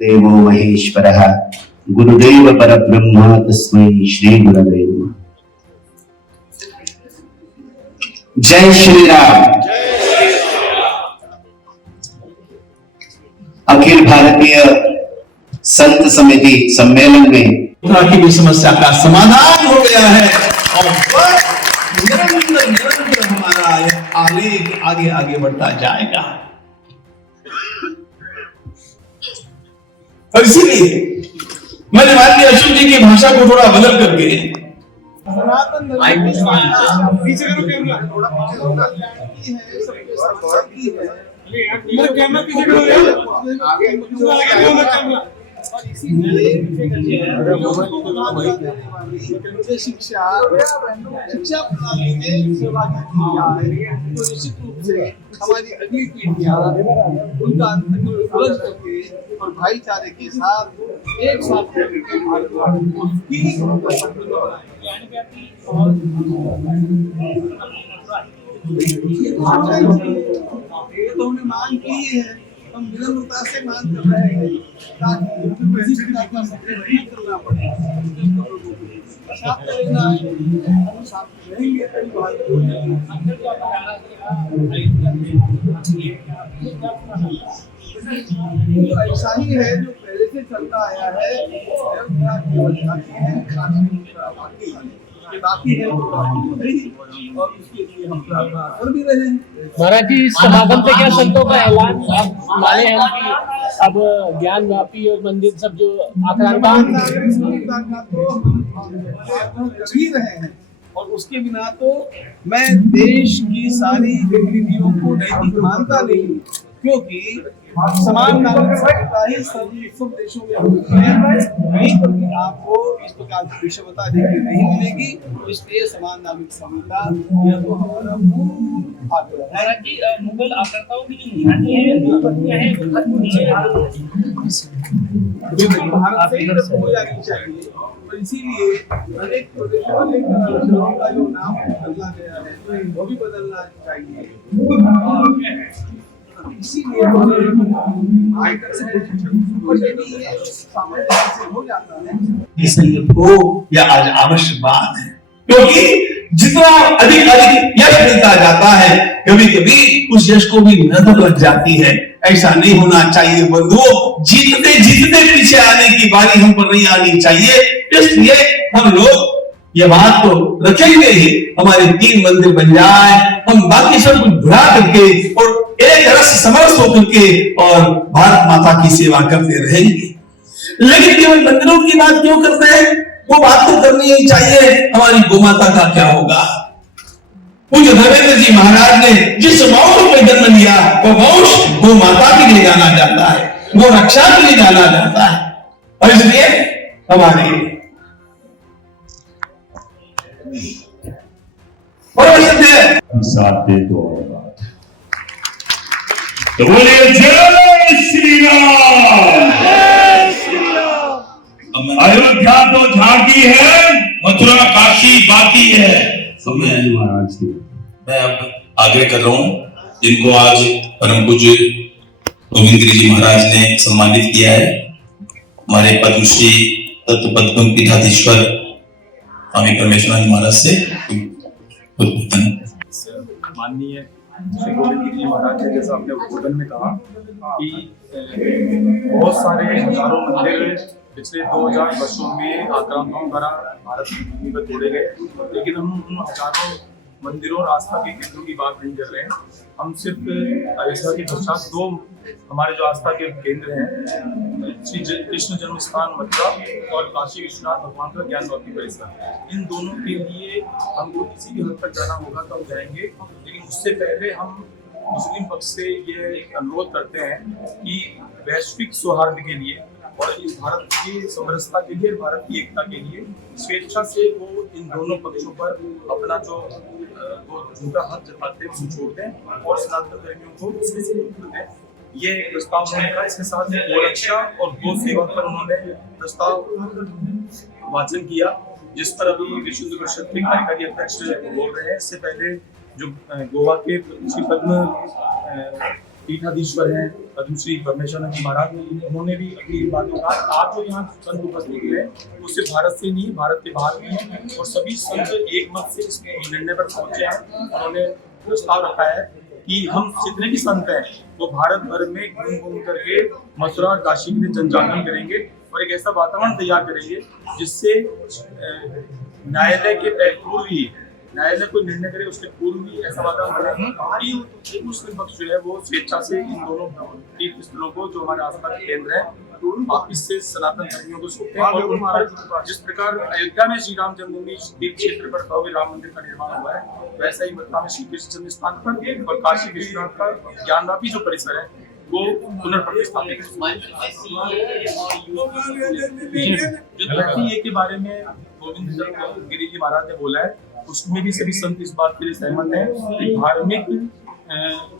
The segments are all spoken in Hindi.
देवो महेश्वरः गुरुदेव परब्रह्म तस्मै श्री गुरवे नमः। जय श्री राम। अखिल भारतीय संत समिति सम्मेलन में की भी समस्या का समाधान हो गया है और निरंतर हमारा आगे आगे बढ़ता जाएगा। और इसीलिए मैंने माननीय अशोक जी की भाषा को थोड़ा बदल करके शिक्षा प्रणाली में सहभागी किया है तो निश्चित रूप से हमारी अगली पीढ़ियां उनका अंतर्गत करके और भाईचारे के साथ एक साथ ये तो हमने मांग की है, हम विनम्रता से मांग कर रहे हैं ताकि करना पड़े साथ रहना है, हम साथ रहेंगे ऐसा ही है जो पहले से चलता आया है बाकी है और उसके लिए हम कर भी रहे हैं। महाराज जी, इस समागम से क्या संतों का ऐलान अब माने हैं कि अब ज्ञान व्यापी और मंदिर सब जो आक्रांता तो हम कर ही रहे हैं और उसके बिना तो मैं देश की सारी गतिविधियों को नैतिक मानता नहीं, क्योंकि समान नागरिक संहिता ही सब देशों में होती है। कहीं पर भी आपको इस प्रकार की विषमता देखने नहीं मिलेगी, इसलिए समान नागरिक संहिता यह तो हमारा मूल आग्रह है। मुगल आक्रांताओं की जो निशानी है भारत से हो जानी चाहिए और इसीलिए अनेक प्रदेशों अनेक राज्यों का जो नाम बदला गया है वो भी बदलना चाहिए। इसीलिए हो जाता है संयोग को यह आज आवश्यक बात है, क्योंकि जितना अधिक यश मिलता जाता है कभी कभी उस यश को भी नजर लग जाती है। ऐसा नहीं होना चाहिए बंधुओं, जीतते जीतते पीछे आने की बारी हम पर नहीं आनी चाहिए। इसलिए हम लोग ये बात तो रखेंगे ही, हमारे 3 मंदिर बन जाए, हम बाकी सब कुछ भुला करके और एक रस समरस होकर के और भारत माता की सेवा करते रहेंगे। लेकिन केवल मंदिरों की बात क्यों करते हैं? वो बात तो करनी ही चाहिए, हमारी गोमाता का क्या होगा। पूज्य धर्मेंद्र जी महाराज ने जिस वंश में जन्म लिया वो वंश गो माता के लिए जाना जाता है, गो रक्षा के लिए जाना जाता है। और इसलिए हमारे साथ दे दो तो बोले जय श्री राम। अयोध्या तो झांकी है, मथुरा काशी बाकी है। तो मैं अब आग्रह कर रहा हूँ, जिनको आज परम पूज्य गोविंद गिरी जी महाराज ने सम्मानित किया है, हमारे पद्मश्री तत्व पद्म पीठाधीश्वर स्वामी परमेश्वरानंद महाराज से माननीय श्री गोविंद गिरी जी महाराज ने जैसा अपने उद्बोधन में कहा कि बहुत सारे हजारों मंदिर पिछले 2000 वर्षों में आक्रांताओं द्वारा भारत भूमि पर तोड़े गए, लेकिन हम उन हजारों मंदिरों और आस्था के केंद्रों की बात नहीं कर रहे हैं। हम सिर्फ अयोध्या के पश्चात 2 हमारे जो आस्था के केंद्र हैं, श्री कृष्ण जन्म स्थान मथुरा और काशी विश्वनाथ भगवान का ज्ञान व्यापी परिसर, इन दोनों के लिए हमको किसी भी हद तक जाना होगा तो हम जाएंगे। लेकिन उससे पहले हम मुस्लिम पक्ष से ये अनुरोध करते हैं कि वैश्विक सौहार्द के लिए और इस भारत की समरसता के लिए, भारत की एकता के लिए स्वेच्छा से वो इन दोनों पक्षों पर अपना जो झूठा हक जताते हैं छोड़ दें और सनातन धर्मियों को उसमें से कर दें। ये एक प्रस्ताव होने का, इसके साथ गो रक्षा और गो सेवा पर उन्होंने प्रस्ताव वाचन किया, जिस पर अभी विश्व हिंदू परिषद के कार्यकारी अध्यक्ष बोल रहे हैं। इससे पहले जो गोवा के श्री पद्म पीठाधीश्वर हैं पद्मश्री परमेश्वरानंद जी महाराज, उन्होंने भी अपनी बातों का आज जो यहाँ संत उपस्थित हुए वो सिर्फ भारत से नहीं, भारत के बाहर भी हैं और सभी संत एक मत से इस निर्णय पर पहुंचे हैं। उन्होंने प्रस्ताव रखा है कि हम जितने भी संत हैं वो भारत भर में घूम करके मथुरा काशी के लिए जन जागरण करेंगे और एक ऐसा वातावरण तैयार करेंगे जिससे न्यायालय के पूर्व ही, न्यायालय कोई निर्णय करे उसके पूर्व ही ऐसा वातावरण बने कि मुस्लिम पक्ष जो है वो स्वेच्छा से इन दोनों तीर्थ स्थलों को जो हमारे आस्था के केंद्र है वापिस से सनातन धर्मियों को सौंपे और उन पर जिस प्रकार अयोध्या में श्री राम जन्मभूमि तीर्थ क्षेत्र पर भव्य राम मंदिर का निर्माण हुआ है, वैसा ही मथुरा में श्री कृष्ण जन्म स्थान पर और काशी विश्वनाथ का ज्ञानवापी जो परिसर है वो पुनर्प्रतिष्ठापित के बारे में गोविंद गिरी जी महाराज ने बोला है, उसमें भी सभी संत इस बात के लिए सहमत हैं कि धार्मिक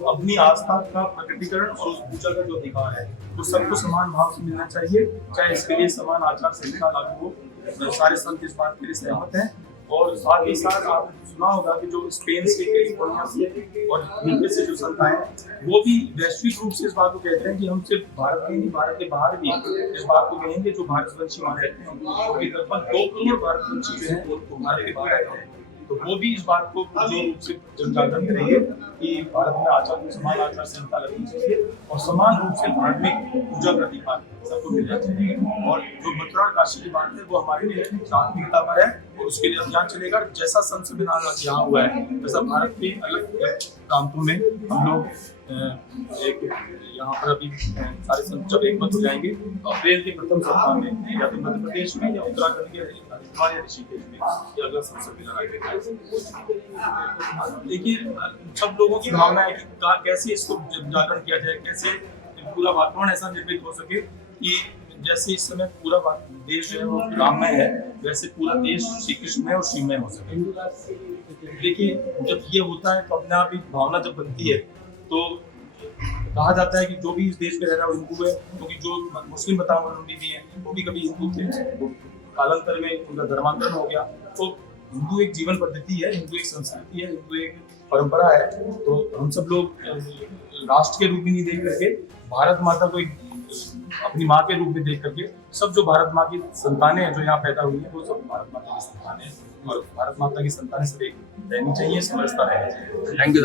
अपनी आस्था का प्रकटीकरण और उस पूजा का जो अधिकार है वो सबको समान भाव से मिलना चाहिए, चाहे इसके लिए समान आचार संहिता लागू हो। सारे संत इस बात के लिए सहमत हैं और साथ ही साथ आपने सुना होगा कि जो स्पेन से, कैलिफोर्निया से और यूके से जो संत आए वो भी वैश्विक रूप से इस बात को कहते हैं कि हम सिर्फ भारत में नहीं, भारत के बाहर भी इस बात को कहेंगे जो भारतवंशी माने रहते हैं, लगभग 2 करोड़ भारतवंशी जो है वो भारत के बाहर रहते हैं, तो वो भी इस बात को जो रूप से जनजागरण करेंगे कि भारत में आचार को समान आचार संहिता लगनी चाहिए और समान रूप से धार्मिक पूजा का अधिकार सबको मिलना चाहिए। और जो मथुरा और काशी की बात है वो हमारे लिए प्राथमिकता पर है और उसके लिए अभियान चलेगा। जैसा संविधान आज यहाँ हुआ है वैसा भारत के अलग प्रांतों में हम लोग एक यहाँ पर अभी सारे संत जब एक मत हो जाएंगे तो अप्रैल के प्रथम सप्ताह में या तो मध्य प्रदेश में या उत्तराखंड के हरिद्वार या ऋषिकेश में ये अगला संसद आएगा। देखिए सब लोगों की भावना है कि कैसे इसको जागरण किया जाए, कैसे पूरा वातावरण ऐसा निर्मित हो सके कि जैसे इस समय पूरा देश जो है वो राममय है वैसे पूरा देश श्री कृष्णमय और शिवमय हो सके। देखिए जब ये होता है तो अपने आप ही भावना जब बनती है तो कहा जाता है कि जो भी इस देश में रह रहा है वो हिंदू है, क्योंकि जो मुस्लिम धर्मावलंबी भी है वो भी कभी हिंदू थे, कालांतर में उनका धर्मांतरण हो गया। तो हिंदू एक जीवन पद्धति है, हिंदू एक संस्कृति है, हिंदू एक परंपरा है। तो हम सब लोग राष्ट्र के रूप में नहीं देख करके भारत माता को एक अपनी माँ के रूप में देख करके सब जो भारत माँ की संतानें हैं जो यहाँ पैदा हुई है वो सब भारत माता की संतानें हैं और भारत माता की संतानें सब एक रहनी चाहिए, समरसता रहनी चाहिए। Thank you.